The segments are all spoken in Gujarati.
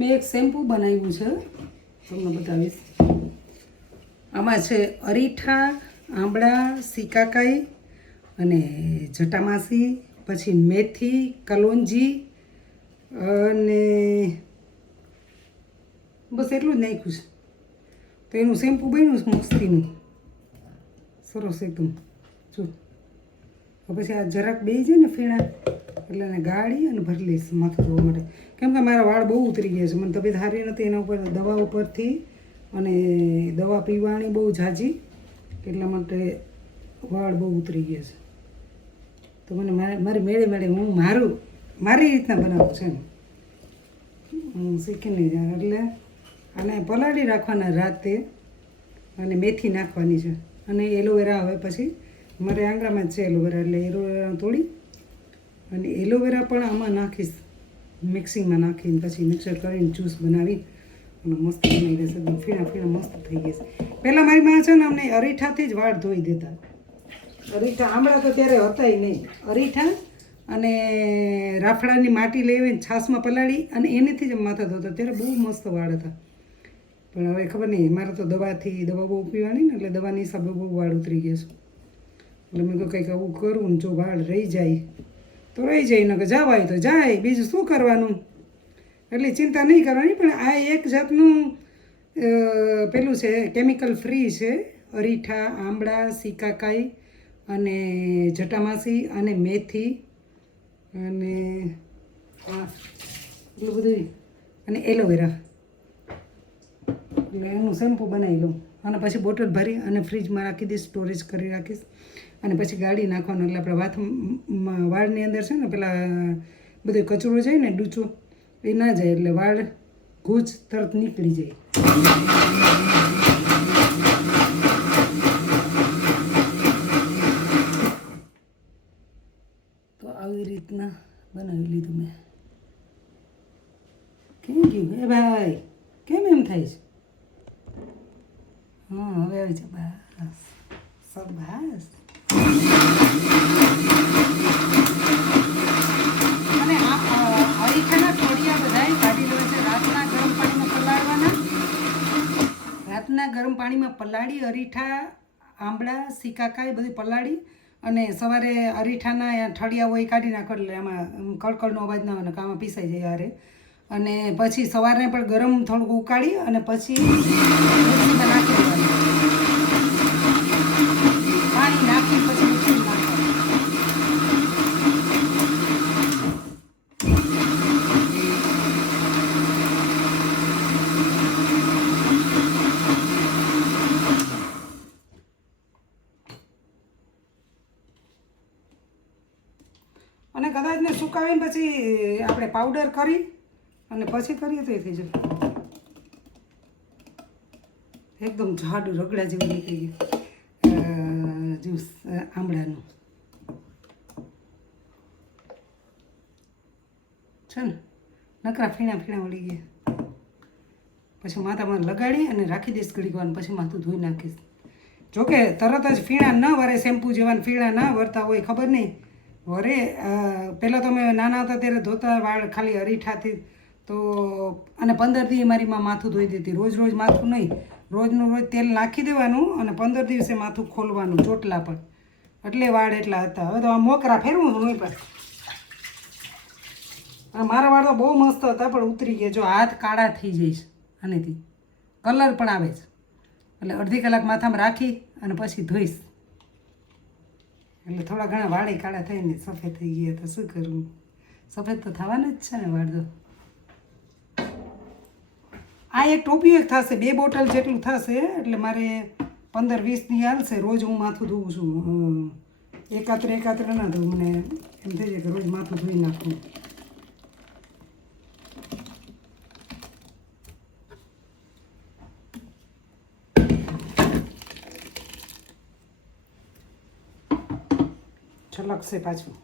મેં એક શેમ્પૂ બનાવ્યું છે, તમને બતાવીશ. આમાં છે અરીઠા, આંબળા, સિકાકાઈ અને જટામાસી, પછી મેથી, કલોંજી અને બસ એટલું જ નાખ્યું છે. તો એનું શેમ્પૂ બન્યું છે મસ્તીનું, સરસ એકદમ. જો પછી આ જરાક બે છે ને ફીણા, એટલે એને ગાળી અને ભરી લઈશ માથું ધોવા માટે. કેમ કે મારા વાળ બહુ ઉતરી ગયા છે, મને તબિયત સારી નથી, એના ઉપર દવા ઉપરથી અને દવા પીવાની બહુ ઝાઝી, એટલા માટે વાળ બહુ ઉતરી ગયા છે. તો મને મારી મેળે હું મારી રીતના બનાવું છે ને, હું શીખી નહીં જાઉં. એટલે આને પલાળી રાખવાના રાતે, અને મેથી નાખવાની છે, અને એલોવેરા. હવે પછી મારે આંગળામાં જ છે એલોવેરા, એટલે એલોવેરા તોડી અને એલોવેરા પણ આમાં નાખીશ, મિક્સિંગમાં નાખીને પછી મિક્સર કરીને જ્યુસ બનાવી અને મસ્ત બનાવી દેશે. એકદમ ફીણા મસ્ત થઈ જશે. પહેલાં મારી માં છે ને અમને અરીઠાથી જ વાળ ધોઈ દેતા. અરીઠા, આંબળા તો ત્યારે હતાય નહીં. અરીઠા અને રાફડાની માટી લેવીને છાશમાં પલાળી અને એનેથી જ માથા ધોતા. ત્યારે બહુ મસ્ત વાળ હતા. પણ હવે ખબર નહીં, મારે તો દવા બહુ પીવાની ને, એટલે દવાની હિસાબે બહુ વાળ ઉતરી ગયા છે. એટલે મેં કહું કંઈક આવું કરું ને, જો વાળ રહી જાય તો રહી જાય, ન કે જવાય તો જાય, બીજું શું કરવાનું. એટલે ચિંતા નહીં કરવાની. પણ આ એક જાતનું પેલું છે, કેમિકલ ફ્રી છે. અરીઠા, આંબળા, સિકાકાઈ અને જટામાસી અને મેથી અને એટલું બધું, અને એલોવેરા. એટલે એનું શેમ્પૂ બનાવી લઉં અને પછી બોટલ ભરી અને ફ્રીજમાં રાખી દઈશ, સ્ટોરેજ કરી રાખીશ. અને પછી ગાળી નાખવાનું, એટલે આપણે વાળની અંદર છે ને પેલા બધું કચરો જાય ને, ડૂચો એ ના જાય, એટલે વાળ ગૂંચ તરત નીકળી જાય. તો આવી રીતના બનાવી લીધું મેં. કેમ ગયું એ ભાઈ, કેમ એમ થાય છે? હા, હવે આવી છે. બસ સરબાસ. અને અરીઠાના થોડિયા બધાય કાઢી લો છે. રાતના ગરમ પાણીમાં પલાળવાના. રાતના ગરમ પાણીમાં પલાળી અરીઠા, આંબળા, સિકાકાઈ બધી પલાળી અને સવારે અરીઠાના ઠળિયા હોય કાઢી નાખો, એટલે એમાં કળકળનો અવાજ ના આવે, કામાં પીસાઈ જાય હારે. અને પછી સવારે પણ ગરમ થોડુંક ઉકાળી અને પછી મિક્સીમાં નાખી દેવાનું. પાણી નાખી પછી મિક્સીમાં નાખવાનું. અને કદાચ ને સુકાવીને પછી આપણે પાવડર કરી અને પછી કરીએ તો એ થઈ જાય. એકદમ જાડું રગડા જેવું નીકળી ગયું જ્યુસ આંબળાનું છે ને. નકરા ફીણા વળી ગયા. પછી માથામાં લગાડી અને રાખી દઈશ ઘડીક વાર, પછી માથું ધોઈ નાખીશ. જોકે તરત જ ફીણા ન વરે, શેમ્પૂ જેવા ફીણા ના વરતા હોય, ખબર નહીં વરે. પહેલાં તો અમે નાના હતા ત્યારે ધોતા વાળ ખાલી અરીઠાથી. તો અને 15 દી મારી માં માથું ધોઈ દેતી. રોજ માથું નહીં, રોજનું રોજ તેલ નાખી દેવાનું અને 15 દિવસે માથું ખોલવાનું ચોટલા પર, એટલે વાળ એટલા હતા. હવે તો આ મોકરા ફેરવું હું પણ. અને મારા વાળ તો બહુ મસ્ત હતા, પણ ઉતરી ગયા. જો હાથ કાળા થઈ જઈશ આનેથી, કલર પણ આવે છે. એટલે અડધી કલાક માથામાં રાખી અને પછી ધોઈશ, એટલે થોડા ઘણા વાળે કાળા થઈને સફેદ થઈ ગયા. તો શું કરવું, સફેદ તો થવાના જ છે ને વાળ તો. આ એક ટોપી એક થશે, 2 બોટલ જેટલું થશે, એટલે મારે 15-20 દી હાલશે. રોજ હું માથું ધોઉં છું. એકાત્રે ના ધોઉં, મને એમ થઈ જાય કે રોજ માથું ધોઈ નાખવું. છલકશે પાછું.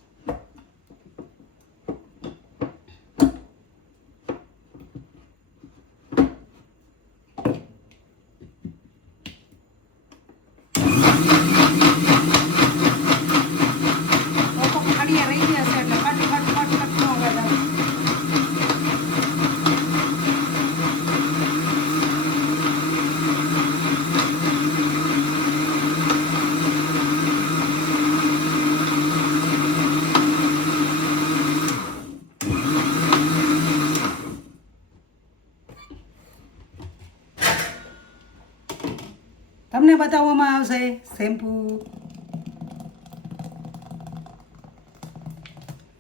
આપને બતાવવામાં આવશે શેમ્પૂ.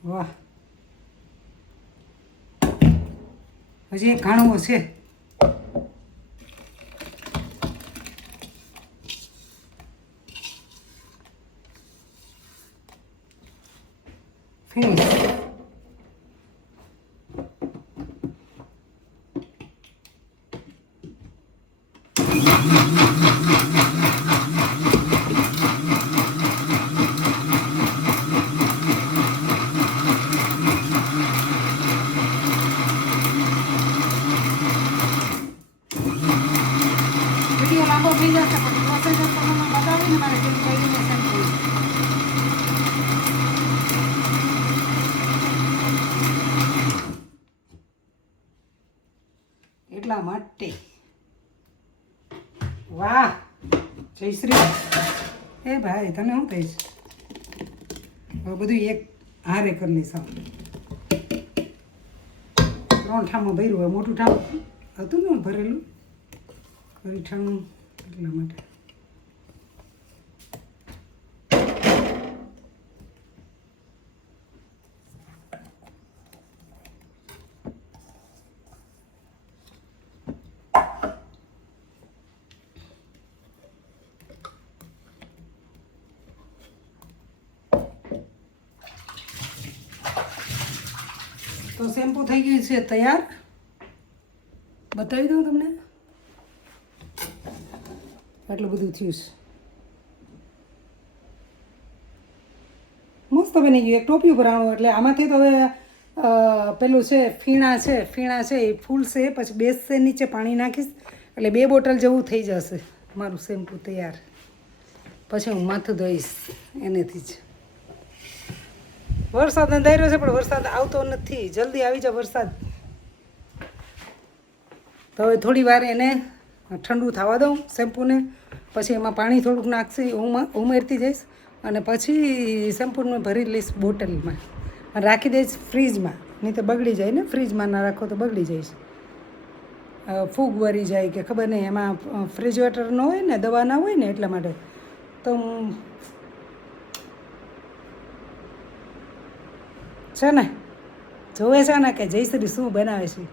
વાહ, હજી એક ઘાણું છે. ફિનિશ. વિડીયો લાંબો થઈ જશે પણ પ્રોસેસ તમને બતાવીને મારે કેમ કરીને શેમ્પૂ. એટલા માટે વાહ જય શ્રી. એ ભાઈ તને શું થઈશ? હવે બધું એક હારે કરી લઈશ. 3 ઠામમાં ભર્યું હોય. મોટું ઠામ હતું ને ભરેલું રીઠાણું એટલા માટે. તો શેમ્પૂ થઈ ગયું છે તૈયાર. બતાવી દઉં તમને. આટલું બધું થયું છે. મસ્ત બની ગયું. એક ટોપી ઉપર આણું એટલે આમાંથી તો હવે પેલું છે ફીણા છે એ ફૂલશે પછી બેસશે નીચે. પાણી નાખીશ એટલે 2 બોટલ જેવું થઈ જશે મારું શેમ્પૂ તૈયાર. પછી હું માથું ધોઈશ એનેથી જ. વરસાદ અંધાર્યો છે પણ વરસાદ આવતો નથી. જલ્દી આવી જાય વરસાદ. તો હવે થોડી વાર એને ઠંડુ થવા દઉં શેમ્પૂને. પછી એમાં પાણી થોડુંક નાખશી ઉમેરતી જઈશ અને પછી શેમ્પૂને ભરી લઈશ બોટલમાં અને રાખી દઈશ ફ્રીજમાં. નહીં તો બગડી જાય ને. ફ્રીજમાં ના રાખો તો બગડી જઈશ. ફૂગ વરી જાય કે ખબર નહીં. એમાં ફ્રીજવેટર ન હોય ને, દવા ના હોય ને એટલા માટે. તો છે ને જોવે છે ને કે જયશ્રી શું બનાવે છે.